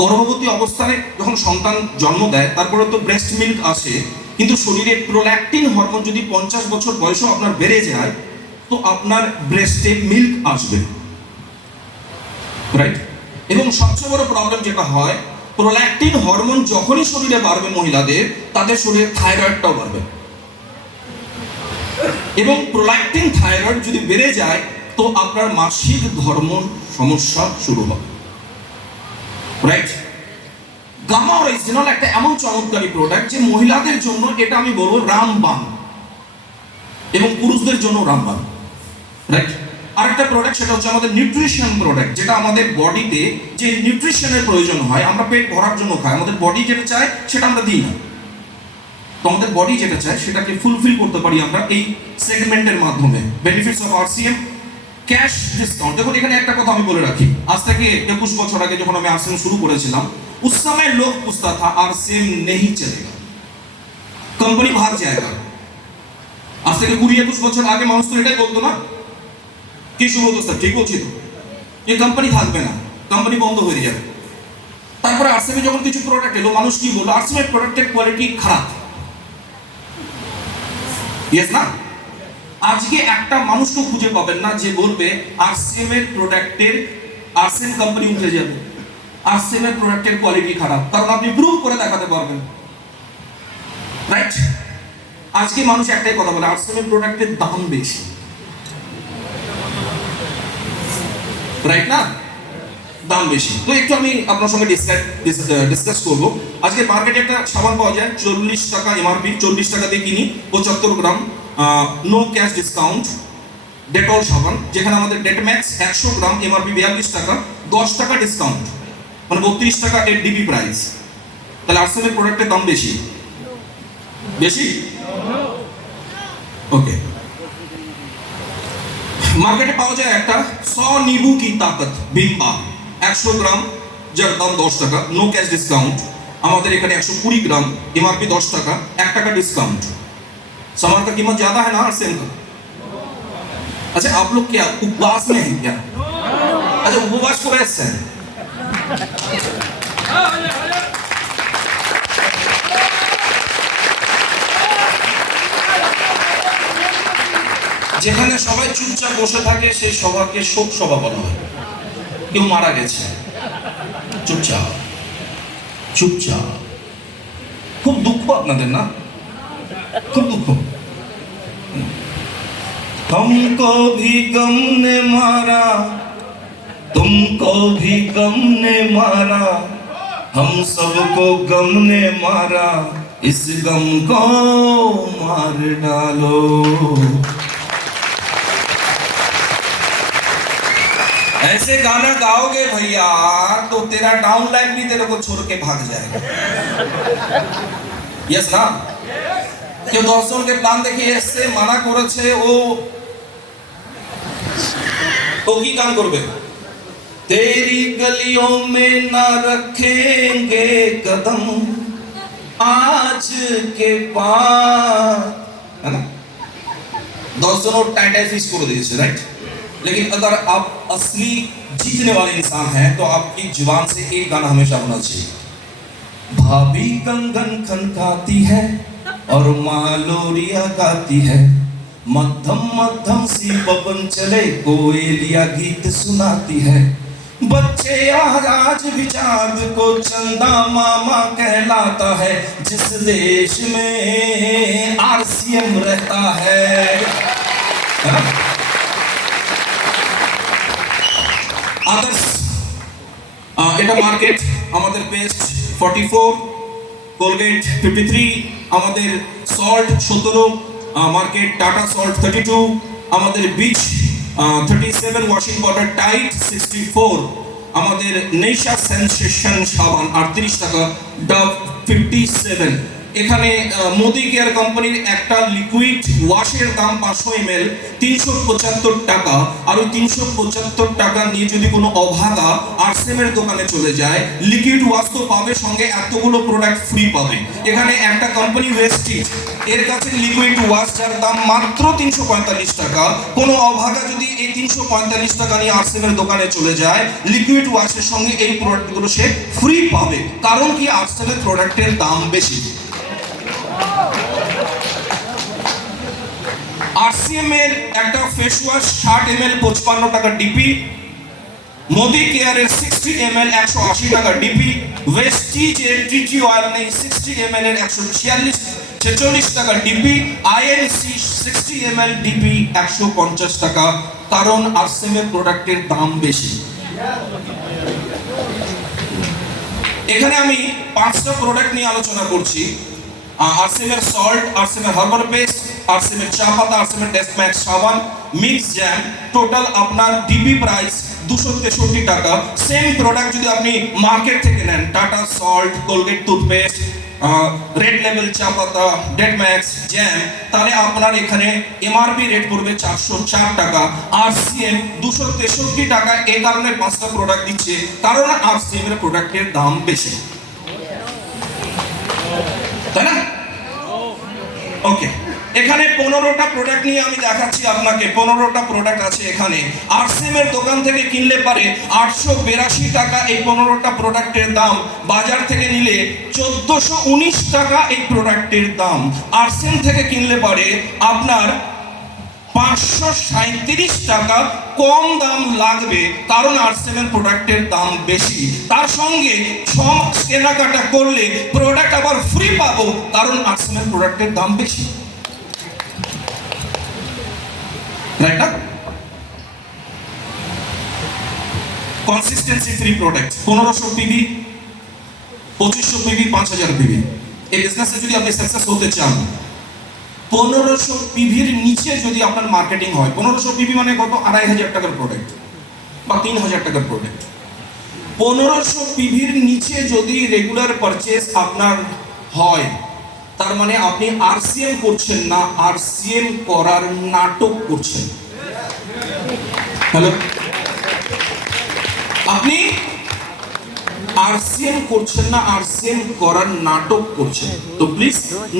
গর্ভবতী অবস্থায় যখন সন্তান জন্ম দেয় তারপরে তো ব্রেস্ট মিল্ক আসে, কিন্তু শরীরে প্রোল্যাকটিন হরমোন যদি 50 বছর বয়সেও আপনার বেড়ে যায় তো আপনার ব্রেস্টে মিল্ক আসবে, রাইট? এবং সবচেয়ে বড় প্রবলেম যেটা হয়, প্রোল্যাকটিন হরমোন যখনই শরীরে বাড়বে মহিলাদের, তাদের শরীরে থাইরয়েডটাও বাড়বে। এবং প্রোল্যাকটিন থাইরয়েড যদি বেড়ে যায় তো আপনার মাসিক হরমোন সমস্যা শুরু হবে, রাইট? গামা অরিজিনাল একটা এমন চমৎকারী প্রোডাক্ট যে মহিলাদের জন্য এটা আমি বলবো রামবান, এবং পুরুষদের জন্য রামবান, রাইট? আরেকটা প্রোডাক্ট সেটা হচ্ছে আমাদের নিউট্রিশন প্রোডাক্ট, যেটা আমাদের বডিতে যে নিউট্রিশনের প্রয়োজন হয়, আমরা পেট ভরার জন্য খাই, আমাদের বডি যেটা চায় সেটা আমরা দিই না। তো আমাদের বডি যেটা চায় সেটাকে ফুলফিল করতে পারি আমরা এই সেগমেন্টের মাধ্যমে। Benefits of RCM cash discount. দেখুন এখানে একটা কথা আমি বলে রাখি, আজ থেকে 21 বছর আগে যখন আমি আরসিএম শুরু করেছিলাম, उस समय लोग पूछता था आरसीएम नहीं चलेगा, कंपनी बाहर जाएगा। আজ থেকে 20-21 বছর আগে মানুষ তো এটাই বলতো না, কি সুব্রত স্যার ঠিক বলছি তো, এই কোম্পানি থাকবে না, কোম্পানি বন্ধ হয়ে যাবে। তারপরে আরসিএম যখন কিছু প্রোডাক্ট এলো, মানুষ কি বললো, আরসিএম প্রোডাক্টের কোয়ালিটি খারাপ, ইয়েস না? আজকে একটা মানুষকে খুঁজে পাবেন না যে বলবে আরসিএম এর প্রোডাক্টের, আরসিএম কোম্পানি উঠে যাবে, আরসিএম এর প্রোডাক্টের কোয়ালিটি খারাপ, কারণ আপনি প্রুভ করে দেখাতে পারবেন, রাইট? আজকে মানুষ একটাই কথা বলে, আরসিএম এর প্রোডাক্টের দাম বেশি, রাইট না? দাম বেশি। তো একটু আমি আপনার সঙ্গে ডিসকাস করবো। আজকে মার্কেটে একটা সাবান পাওয়া যায় 40 টাকা এমআরপি, 40 টাকা দিয়ে কিনি, 75 গ্রাম, নো ক্যাশ ডিসকাউন্ট, ডেটল সাবান, যেখানে আমাদের ডেটম্যাক্স 100 গ্রাম এমআরপি 42 টাকা, 10 টাকা ডিসকাউন্ট, মানে 32 টাকা এর ডিপি প্রাইস। তাহলে আরসিএম এর প্রোডাক্টের দাম বেশি বেশি? ওকে। মার্কেটে পাওয়া যায় একটা 100 नींबू की ताकत বিম্বা, 100 গ্রাম, যার দাম 10 টাকা, নো ক্যাশ ডিসকাউন্ট। আমাদের এখানে 120 গ্রাম, एमआरपी 10 টাকা, 1 টাকা ডিসकाउंट। सामान का कीमत ज्यादा है ना आरसीएम का? अच्छा आप लोग क्या उपवास में हैं क्या? अच्छा उपवास को ऐसे हैं? যেখানে সবাই চুপচাপ বসে থাকে সেই সভাকে শোক সভা বলা হয়। কেউ মারা গেছে, চুপচাপ চুপচাপ, খুব দুঃখ আপনাদের না? খুব দুঃখ। हमको भी गम ने मारा, तुमको भी गम ने मारा, हम सबको गम ने मारा, इस गम को मार डालो। ऐसे गाना गाओगे भैया तो तेरा डाउन लाइन भी तेरे को छोड़ के भाग जाएगा, यस ना? কেউ 10 জনকে প্ল্যান দেখিয়ে এসছে, মানা করেছে, ও কি গান করবে? तेरी गलियों में ना रखेंगे कदम आज के बाद, है ना? 10 জন टाइटाई फिश করে দিয়েছে, राइट? लेकिन अगर आप असली जीतने वाले इंसान हैं तो आपकी जुबान से एक गाना हमेशा होना चाहिए। भाभी कंगन खनकाती है और माँ लोरिया गाती है, मध्यम मध्यम सी पवन चले कोयलिया गीत सुनाती है, बच्चे आज भी चांद को चंदा मामा कहलाता है, जिस देश में आरसीएम रहता है ना? আদার্স এটা মার্কেট, আমাদের পেস্ট 44, কোলগেট 53, আমাদের সল্ট 17, মার্কেট টাটা সল্ট 32, আমাদের বিচ 37, ওয়াশিং পাউডার টাইট 64, আমাদের নেশা সেন্সেশন সাবান 38 টাকা, ডাভ 57, এখানে মোদি কেয়ার কোম্পানির একটা লিকুইড ওয়াশের দাম 500 ml 375 টাকা, আর ওই 375 টাকা নিয়ে যদি কোনো অভাগা আরসিএমের দোকানে চলে যায়, লিকুইড ওয়াশ তো পাবে, সঙ্গে এতগুলো প্রোডাক্ট ফ্রি পাবে। এখানে একটা কোম্পানি ওয়েস্টিজ, এর কাছে লিকুইড ওয়াশ যার দাম মাত্র 345 টাকা, কোনো অভাগা যদি এই 345 টাকা নিয়ে আরসিএমের দোকানে চলে যায়, লিকুইড ওয়াশের সঙ্গে এই প্রোডাক্টগুলো সে ফ্রি পাবে। কারণ কি? আরসিএমের প্রোডাক্টের দাম বেশি। আরসিএম এর একটা ফেস ওয়াশ 60 ml 55 টাকা ডিপি, মোদি কেয়ারের 60 ml 180 টাকা ডিপি, ওয়েস্টিজের টিটি অয়েল নেই 60 ml এর 146 টাকা ডিপি, আইএনসি 60 ml ডিপি 150 টাকা। কারণ আরসিএম এর প্রোডাক্টের দাম বেশি। এখানে আমি 5টা প্রোডাক্ট নিয়ে আলোচনা করছি। আরসিএম এর সল্ট, আরসিএম এর হার্বাল পেস্ট, আরসিএম এর চা পাতা, আরসিএম এর টেস্ট ম্যাক্স সাবান, মিক্স জ্যাম। টোটাল আপনার ডিপি প্রাইস 263 টাকা। সেম প্রোডাক্ট যদি আপনি মার্কেট থেকে নেন, tata salt, Colgate toothpaste, red level চা পাতা, ডেড ম্যাক্স জ্যাম, তাহলে আপনার এখানে এমআরপি রেট পড়বে 404 টাকা। আরসিএম 263 টাকা। এই কারণে 5টা প্রোডাক্ট দিচ্ছে, কারণ আরসিএম এর প্রোডাক্টের দাম বেশি, তাই না? ওকে, এখানে 15টা প্রোডাক্ট নিয়ে আমি দেখাচ্ছি আপনাকে। 15টা প্রোডাক্ট আছে এখানে। আরসিএম এর দোকান থেকে কিনলে পারে 882 টাকা এই 15টা প্রোডাক্টের দাম। বাজার থেকে নিলে 1419 টাকা এই প্রোডাক্টের দাম। আরসিএম থেকে কিনলে পারে আপনার 537 টাকা কম দাম লাগবে, কারণ আরসিএম এর প্রোডাক্টের দাম বেশি। তার সঙ্গে 6 মাস কেনাকাটা করলে প্রোডাক্ট আবার ফ্রি পাবো, কারণ আরসিএম এর প্রোডাক্টের দাম বেশি। রাইট না? Consistency free product 1500 PV, 2500 PV, 5000 PV. এই বিজনেসে যদি আপনি সাকসেস হতে চান, 1500 পিভির নিচে যদি আপনার মার্কেটিং হয়, 1500 পিভি মানে কত? 2500 টাকার প্রোডাক্ট বা 3000 টাকার প্রোডাক্ট। 1500 পিভির নিচে যদি রেগুলার পারচেজ আপনার হয়, তার মানে আপনি আরসিএম করছেন না, আরসিএম করার নাটক করছেন। হ্যালো, আপনি আরসিএম করছেন না, আরসিএম করার নাটক করছেন। তো প্লিজ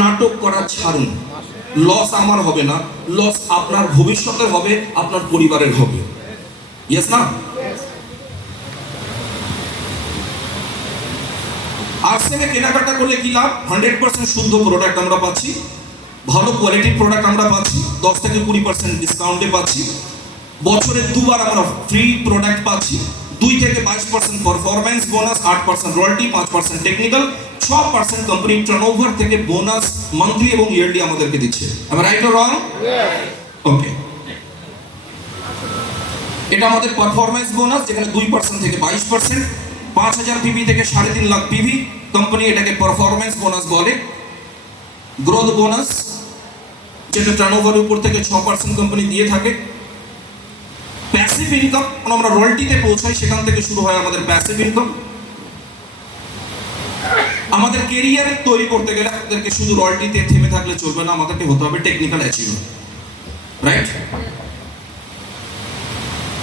নাটক করা ছাড়ুন। লস আমার হবে না, লস আপনার ভবিষ্যতের হবে, আপনার পরিবারের হবে। ইয়েস না? আরসিএম এ কেনাকাটা করলে কি লাভ? 100% শুদ্ধ প্রোডাক্ট আমরা পাচ্ছি, ভালো কোয়ালিটির প্রোডাক্ট আমরা পাচ্ছি, 10 থেকে 20% ডিসকাউন্টে পাচ্ছি, বছরে 2বার আমরা ফ্রি প্রোডাক্ট পাচ্ছি, 2 থেকে 22% performance bonus, 8% royalty, 5% technical, 6% company turnover থেকে বোনাস মান্থলি এবং ইয়ারলি আমাদেরকে দিচ্ছে। আমি রাইট অর রং? ওকে, এটা আমাদের পারফরম্যান্স বোনাস, যেখানে 2% থেকে 22%, 5000 পিভি থেকে 3.5 লাখ পিভি। কোম্পানি এটাকে পারফরম্যান্স বোনাস বলে। গ্রোথ বোনাস, যেটা টার্নওভারের উপর থেকে 6% কোম্পানি দিয়ে থাকে। প্যাসিভ ইনকাম, আমরা রয়্যালটিতে পৌঁছাই, সেখান থেকে শুরু হয় আমাদের প্যাসিভ ইনকাম। আমাদের কেরিয়ার তৈরি করতে গেলে আমাদেরকে শুধু রয়্যালটিতে থেমে থাকলে চলবে না, আমাদেরকে হতে হবে টেকনিক্যাল অ্যাচিভমেন্ট। রাইট?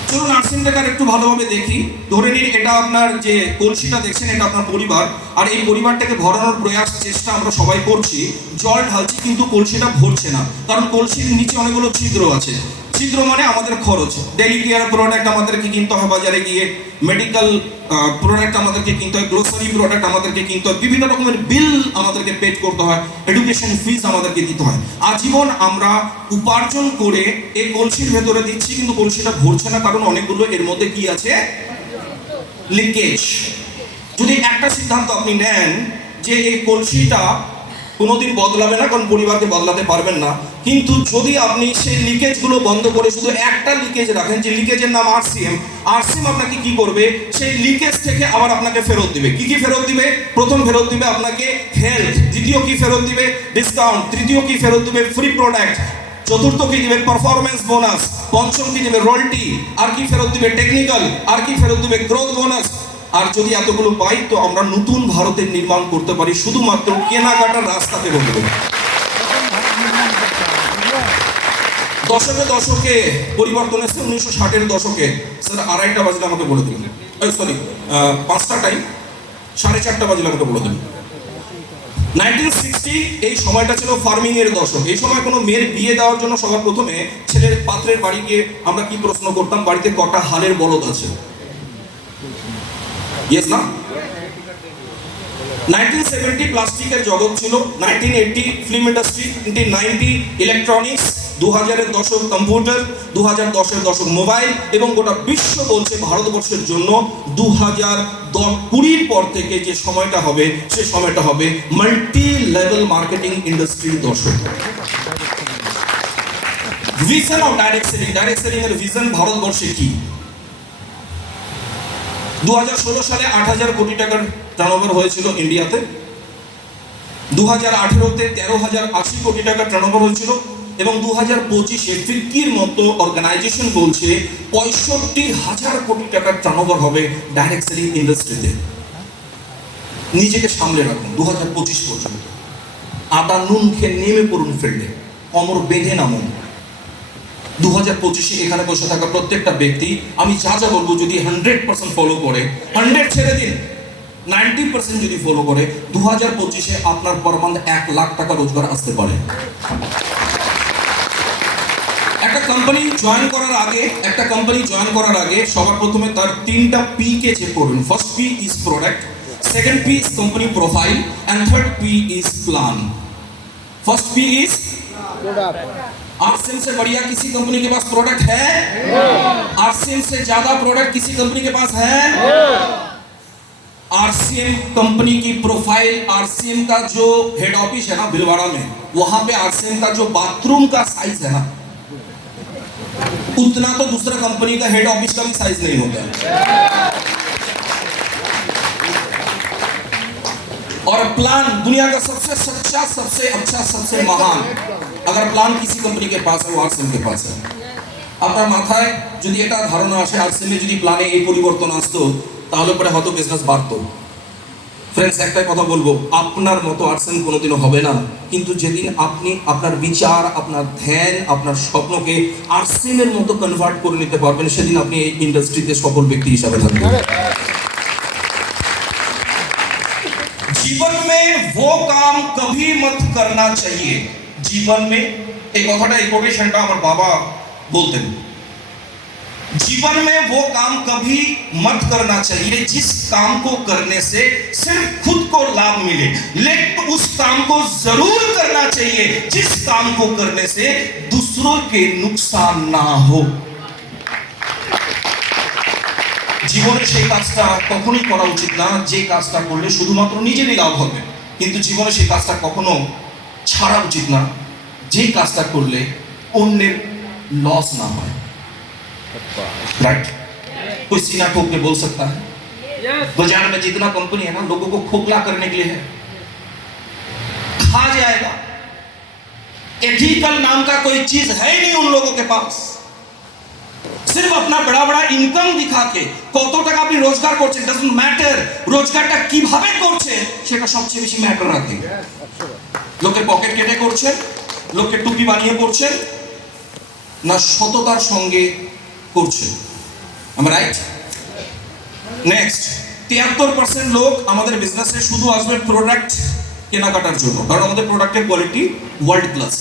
চলুন আরসিএমটাকে একটু ভালোভাবে দেখি। ধরে নিন এটা আপনার যে কলসিটা দেখছেন, এটা আপনার পরিবার, আর এই পরিবারটাকে ভরানোর প্রয়াস চেষ্টা আমরা সবাই করছি, জল ঢালছি, কিন্তু কলসিটা ভরছে না, কারণ কলসির নিচে অনেকগুলো ছিদ্র আছে। ছিদ্র মানে আমাদের খরচ, ডেলি কেয়ার প্রোডাক্ট আমাদেরকে কিনতে হয় বাজারে গিয়ে, মেডিকেল প্রোডাক্ট আমাদেরকে কিনতে হয়, গ্রোসারি প্রোডাক্ট আমাদেরকে কিনতে হয়, বিভিন্ন রকমের বিল আমাদেরকে পে করতে হয়, এডুকেশন ফিস আমাদেরকে দিতে হয়। আজীবন আমরা উপার্জন করে এই কলসির ভেতরে দিচ্ছি, কিন্তু কলসিটা ভরছে না, কারণ অনেকগুলো এর মধ্যে কি আছে? লিকেজ। যদি একটা সিদ্ধান্ত আপনি নেন যে এই কলসিটা কোনোদিন বদলাবে না, কারণ পরিবারকে বদলাতে পারবেন না, কিন্তু যদি আপনি সেই লিকেজগুলো বন্ধ করে শুধু একটা লিকেজ রাখেন, যে লিকেজের নাম আরসিএম, আরসিএম আপনাকে কি করবে? সেই লিকেজ থেকে আবার আপনাকে ফেরত দিবে। কি কি ফেরত দিবে? প্রথম ফেরত দিবে আপনাকে হেলথ, দ্বিতীয় কি ফেরত দিবে? ডিসকাউন্ট, তৃতীয় কি ফেরত দিবে? ফ্রি প্রোডাক্ট, চতুর্থ কি দিবে? পারফরম্যান্স বোনাস, পঞ্চম কি দিবে? রয়্যালটি, আর কি ফেরত দিবে? টেকনিক্যাল, আর কি ফেরত দিবে? গ্রোথ বোনাস, আর যদি এতগুলো পাই তো আমরা নতুন ভারতের নির্মাণ করতে পারি শুধুমাত্র কেনাকাটার রাস্তাতে বলবো। দশকে পরিবর্তন এসেছে 1960-এর দশকে। স্যার 2:30 বাজলে আমাকে বলে দিলেন, সরি 5টা টাইম, 4:30 বাজলে আমাকে বলে দিলেন। 1960 এই সময়টা ছিল ফার্মিং এর দশক। এই সময় কোনো মেয়ের বিয়ে দেওয়ার জন্য সবার প্রথমে ছেলের পাত্রের বাড়ি গিয়ে আমরা কি প্রশ্ন করতাম, বাড়িতে কটা হালের বলদ আছে? ইয়েস না? 1970 প্লাস্টিকের জগৎ ছিল, 1980 ফিল্ম ইন্ডাস্ট্রি, 1990 ইলেকট্রনিক্স, 2000-এর দশক কম্পিউটার, 2010-এর দশক মোবাইল, এবং গোটা বিশ্ব বলছে ভারতবর্ষের জন্য 2020-এর পর থেকে যে সময়টা হবে সে সময়টা হবে মাল্টি লেভেল মার্কেটিং ইন্ডাস্ট্রির দশক। ভিশন অফ ডাইরেক্ট সেলিং এর ভিশন ভারতবর্ষে কি? 2016 সালে 8,000 কোটি টাকার টার্নওভার হয়েছিল ইন্ডিয়াতে। 2018-তে 13,080 কোটি টাকার টার্নওভার হয়েছিল, এবং 2025-এ ফিক্কির মতো অর্গানাইজেশন বলছে 65,000 কোটি টাকার টার্নওভার হবে ডাইরেক্ট সেলিং ইন্ডাস্ট্রিতে। নিজেকে সামলে রাখুন 2025 পর্যন্ত। আদা নুন খেয়ে নেমে পড়ুন ফিল্ডে, কোমর বেঁধে নামুন। 2025-এ এখানে বসে থাকা প্রত্যেকটা ব্যক্তি আমি যা যা বলবো যদি 100% ফলো করে, 100 ছেড়ে দিন, 90% যদি ফলো করে, 2025-এ আপনার পার মান্থ 1 লাখ টাকা রোজগার আসতে পারে। একটা কোম্পানি জয়েন করার আগে সবার প্রথমে তার 3টা পি কে চেক করবেন। First P is product, second P is company profile, and third P is plan. First P is RCM से बढ़िया किसी कंपनी के पास प्रोडक्ट है? आरसीएम से ज्यादा प्रोडक्ट किसी कंपनी के पास है? आरसीएम कंपनी की प्रोफाइल, आरसीएम का जो हेड ऑफिस है ना भिलवाड़ा में, वहां पे आरसीएम का जो बाथरूम का साइज है ना, उतना तो दूसरा कंपनी का हेड ऑफिस का भी साइज नहीं होता है। और प्लान दुनिया का सबसे सच्चा, सबसे अच्छा, सबसे महान अगर प्लान किसी कंपनी के पास है वो आरसीएम के पास है। আপনার মাথায় যদি এটা ধারণা আসে আরসিএম যদি প্ল্যানে এই পরিবর্তন আসতো তাহলে পরে হয়তো বিজনেস বাড়তো। ফ্রেন্ডস, একটাই কথা বলবো, আপনার মতো আরসিএম কোনোদিনও হবে না, কিন্তু যেদিন আপনি আপনার বিচার, আপনার ধ্যান, আপনার স্বপ্নকে আরসিএম এর মতো কনভার্ট করে নিতে পারবেন, সেদিন আপনি এই ইন্ডাস্ট্রিতে সফল ব্যক্তি হিসাবে থাকবেন। जीवन में वो काम कभी मत करना चाहिए, जीवन में एक কথাটা এই কোটেশনটা আমার বাবা বলতেন, जीवन में वो काम कभी मत करना चाहिए जिस काम को करने से सिर्फ खुद को लाभ मिले, लेकिन उस काम को जरूर करना चाहिए जिस काम को करने से दूसरों के नुकसान ना हो। জীবনে সেই কাজটা কখনোই করা উচিত না যে কাজটা করলে শুধুমাত্র নিজেরই লাভ হবে, কিন্তু জীবনে সেই কাজটা কখনো ছাড়া উচিত না যে কাজটা করলে অন্যের লস না হয়। राइट? कोई सीना ठोक के बोल सकता है? बाजार में जितना कंपनी है ना लोगों को खोखला करने के लिए है, खा जाएगा। एथिकल नाम का कोई चीज है ही नहीं उन लोगों के पास। सिर्फ अपना बड़ा बड़ा इनकम दिखा के কত টাকা আপনি রোজগার করছেন ডাজন্ট ম্যাটার, রোজগারটা কিভাবে করছেন সেটা সবচেয়ে বেশি ম্যাটার রাখে। লোকের পকেট কেটে করছেন, লোকের টুপি বানিয়ে করছেন, না সততার সঙ্গে করছেন। am I right? নেক্সট, 73% লোক আমাদের বিজনেসে শুধু আসবে প্রোডাক্ট কেনাকাটার জন্য, কারণ আমাদের প্রোডাক্টের কোয়ালিটি ওয়ার্ল্ড ক্লাস।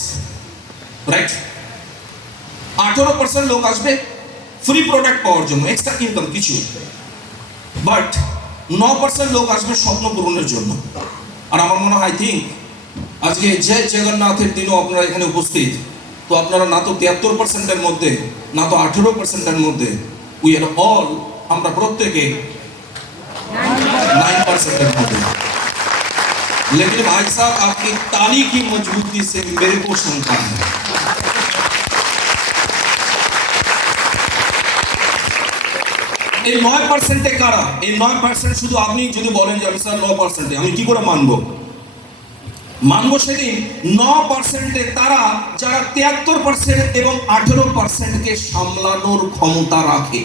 রাইট? 18% লোক আসবে ফ্রি প্রোডাক্ট পাওয়ার জন্য, এক্সট্রা ইনকাম কিছু, বাট 9% লোক আসবে স্বপ্ন পূরণের জন্য। আর আমার মনে হয় থিঙ্ক আজকে যে জগন্নাথের দিনও আপনারা এখানে উপস্থিত, তো আপনারা না তো 73%-এর মধ্যে না তো 18%-এর মধ্যে, উই আর অল, আমরা প্রত্যেকে 9%-এর মধ্যে। लेकिन भाई साहब आपकी ताली की मजबूती से मेरे को शंका है। এই 9%-এ কারা? এই 9% শুধু আপনি যদি বলেন যে আমি স্যার 9%-এ আমি কি করে মানবো? মানবো সেদিন 9%-এ তারা যারা 73% এবং 18%-কে সামলানোর ক্ষমতা রাখে।